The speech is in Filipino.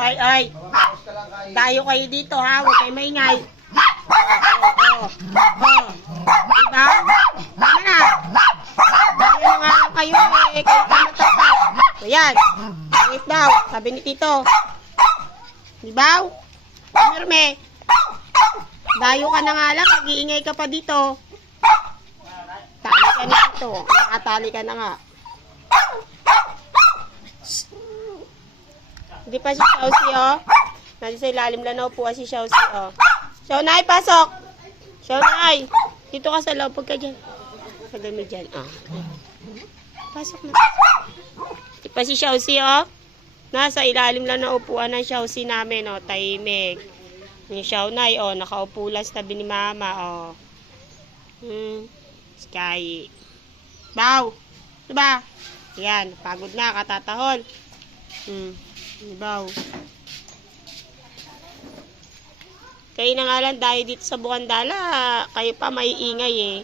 Ay, ay. Tayo kayo dito ha, huwag kayo maingay. Oo, oo, oo. Diba? Tama na. Tayo na nga lang kayo eh, kayo pa matatay. So yan, pangit daw, sabi ni Tito. Diba? Mirme. Dayo ka na nga lang, nag-iingay ka pa dito. Tali ka na ito. Nakatali ka na nga. Hindi pa si Chelsea, oh. Nandito sa ilalim lang na upuan si Chelsea, oh. Shonay, pasok! Shonay! Dito ka sa loob, pagka dyan. Kadami dyan. Okay. Pasok na. Hindi pa si Chelsea, oh. Nasa ilalim lang na upuan ng Chelsea namin, oh. Tahimik. Yung Shonay, oh. Nakaupo lang sa tabi ni Mama, oh. Hmm. Sky. Bow! Diba? Yan, pagod na, katatahol. Hmm. Bow. Kayo na nga lang dahil dito sa Bukandala, kayo pa maiingay eh.